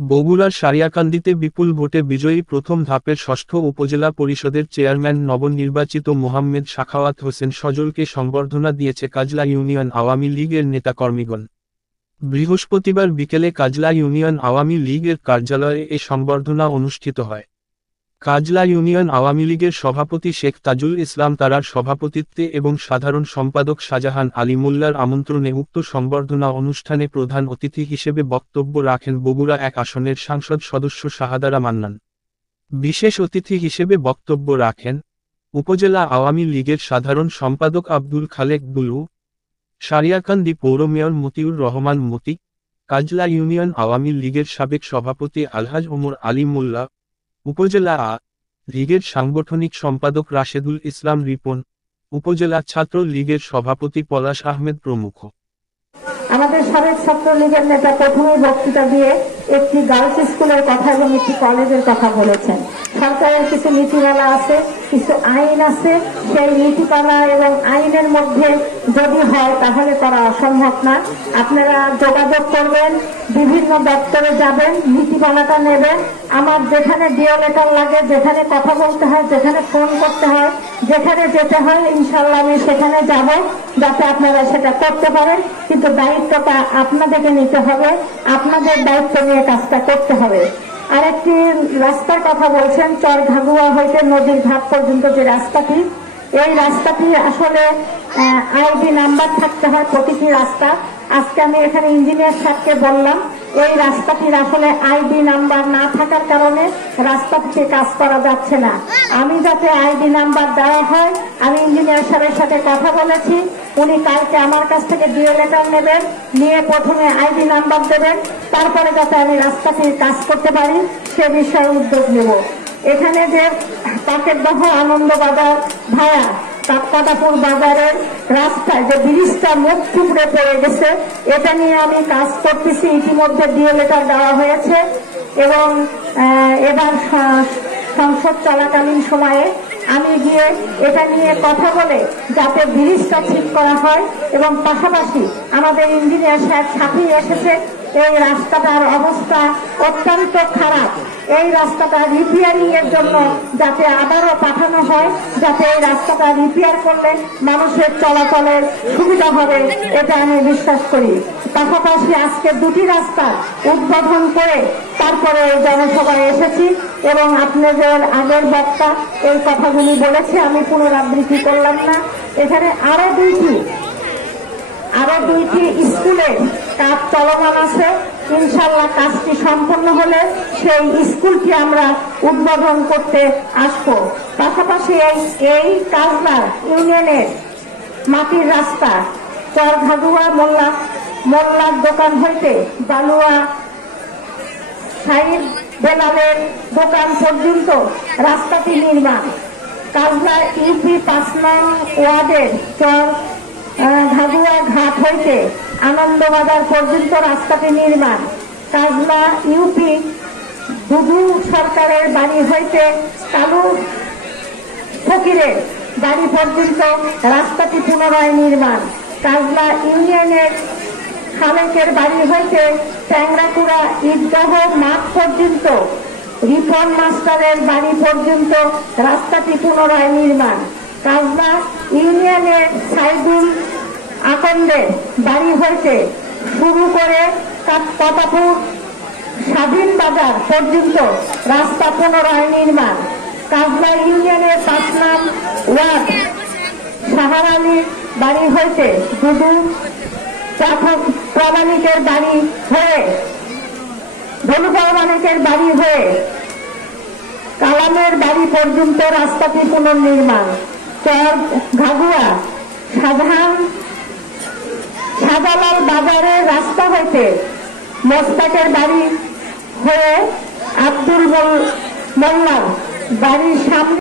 বগুড়ার সারিয়াকান্দিতে বিপুল ভোটে বিজয়ী প্রথম ধাপের ষষ্ঠ উপজেলা পরিষদের চেয়ারম্যান নবনির্বাচিত মোহাম্মেদ সাখাওয়াত হোসেন সজলকে সংবর্ধনা দিয়েছে কাজলা ইউনিয়ন আওয়ামী লীগের নেতাকর্মীগণ। বৃহস্পতিবার বিকেলে কাজলা ইউনিয়ন আওয়ামী লীগের কার্যালয়ে এ সংবর্ধনা অনুষ্ঠিত হয়। কাজলা ইউনিয়ন আওয়ামী লীগের সভাপতি শেখ তাজুল ইসলাম তারার সভাপতিত্বে এবং সাধারণ সম্পাদক শাহজাহান আলী মোল্লার আমন্ত্রণে উক্ত সংবর্ধনা অনুষ্ঠানে প্রধান অতিথি হিসেবে বক্তব্য রাখেন বগুড়া ১ আসনের সংসদ সদস্য শাহাদারা মান্নান। বিশেষ অতিথি হিসেবে বক্তব্য রাখেন উপজেলা আওয়ামী লীগের সাধারণ সম্পাদক আব্দুল খালেক দুলু, সারিয়াকান্দি পৌর মেয়র মতিউর রহমান মতি, কাজলা ইউনিয়ন আওয়ামী লীগের সাবেক সভাপতি আলহাজ ওমর আলী মোল্লা, উপজেলা লীগের সাংগঠনিক সম্পাদক রাশেদুল ইসলাম রিপন, উপজেলা ছাত্র লীগের সভাপতি পলাশ আহমেদ প্রমুখ। আমাদের সাবেক ছাত্রলীগের নেতা প্রথমেই বক্তৃতা দিয়ে একটি গার্লস স্কুলের কথা এবং একটি কলেজের কথা বলেছেন। সরকারের কিছু নীতিমালা আছে, কিছু আইন আছে, সেই নীতিমালা এবং আইনের মধ্যে যদি হয় তাহলে করা অসম্ভব না। আপনারা যোগাযোগ করবেন, বিভিন্ন দপ্তরে যাবেন, নীতিমালাটা নেবেন। আমার যেখানে ডিও লেটার লাগে, যেখানে কথা বলতে হয়, যেখানে ফোন করতে হয়, যেখানে যেতে হয়, ইনশাল্লাহ আমি সেখানে যাব, যাতে আপনারা সেটা করতে পারেন। কিন্তু দায়িত্বটা আপনাদেরকে নিতে হবে, আপনাদের দায়িত্ব নিয়ে কাজটা করতে হবে। আরেকটি রাস্তার কথা বলছেন, চরঘাগুয়া হইতে নদীর ঘাট পর্যন্ত যে রাস্তাটি, এই রাস্তাটি আসলে আইডি নাম্বার থাকতে হয় প্রতিটি রাস্তা। আজকে আমি এখানে ইঞ্জিনিয়ার সাহেবকে বললাম, এই রাস্তাটির আসলে আইডি নাম্বার না থাকার কারণে রাস্তাটিতে কাজ করা যাচ্ছে না। আমি যাতে আইডি নাম্বার দেওয়া হয়, আমি ইঞ্জিনিয়ার সাহেবের সাথে কথা বলেছি। উনি কালকে আমার কাছ থেকে ডিও লেটার নেবেন, নিয়ে প্রথমে আইডি নাম্বার দেবেন, তারপরে যাতে আমি রাস্তাটির কাজ করতে পারি সে বিষয়ে উদ্যোগ নেব। এখানে যে পাকেরদহ আনন্দবাজার ভায়া কাককাটাপুর বাজারের রাস্তায় যে ব্রিজটা মুখ টুকরে পড়ে গেছে, এটা নিয়ে আমি কাজ করতেছি। ইতিমধ্যে ডিও লেটার দেওয়া হয়েছে এবং এবার সংসদ চলাকালীন সময়ে আমি গিয়ে এটা নিয়ে কথা বলে যাতে ব্রিজটা ঠিক করা হয় এবং পাশাপাশি আমাদের ইঞ্জিনিয়ার সাহেব সাথে এসেছে। এই রাস্তাটার অবস্থা অত্যন্ত খারাপ, এই রাস্তাটা রিপেয়ারিং এর জন্য যাতে আবারও পাঠানো হয়, যাতে এই রাস্তাটা রিপেয়ার করলে মানুষের চলাচলের সুবিধা হবে, এটা আমি বিশ্বাস করি। পাশাপাশি আজকে দুটি রাস্তা উদ্বোধন করে তারপরে জনসভায় এসেছি এবং আপনাদের আগের বক্তা এই কথাগুলি বলেছে, আমি পুনরাবৃত্তি করলাম না। এখানে আরো দুইটি স্কুলে কাজ চলমান আছে। ইনশাল্লাহ কাজটি সম্পন্ন হলে সেই স্কুলটি আমরা উদ্বোধন করতে আসবো। পাশাপাশি এই কাজলা ইউনিয়নের মাটির রাস্তা চরঘাগুয়া মোল্লার দোকান হইতে বালুয়া সাহিব বেলালের দোকান পর্যন্ত রাস্তাটি নির্মাণ। কাজলা ইউপি ৫ নং ওয়ার্ডের ঘাগুয়া ঘাট হইতে আনন্দবাজার পর্যন্ত রাস্তাটি নির্মাণ। কাজলা ইউপি দুদু সরকারের বাড়ি হইতে কালু ফকিরের বাড়ি পর্যন্ত রাস্তাটি পুনরায় নির্মাণ। কাজলা ইউনিয়নের খালেকের বাড়ি হইতে ট্যাংরাকুড়া ঈদগাহ মাঠ পর্যন্ত রিপন মাস্টারের বাড়ি পর্যন্ত রাস্তাটি পুনরায় নির্মাণ। কাজলা ইউনিয়নের সাইদুল আকন্দের বাড়ি হইতে শুরু করে কাটাপুর স্বাধীন বাজার পর্যন্ত রাস্তা পুনরায় নির্মাণ। কাজলা ইউনিয়নের ৫ নং ওয়ার্ড সাহার আলীর বাড়ি হইতে দুদু প্রামাণিকের বাড়ি হয়ে ধনু প্রামাণিকের বাড়ি হয়ে কালামের বাড়ি পর্যন্ত রাস্তাটি পুনর্নির্মাণ। ঘাগুয়া শাহজালাল বাজারের রাস্তা হইতে মোস্তাকের বাড়ি হয়ে আব্দুল মোল্লার বাড়ির সামনে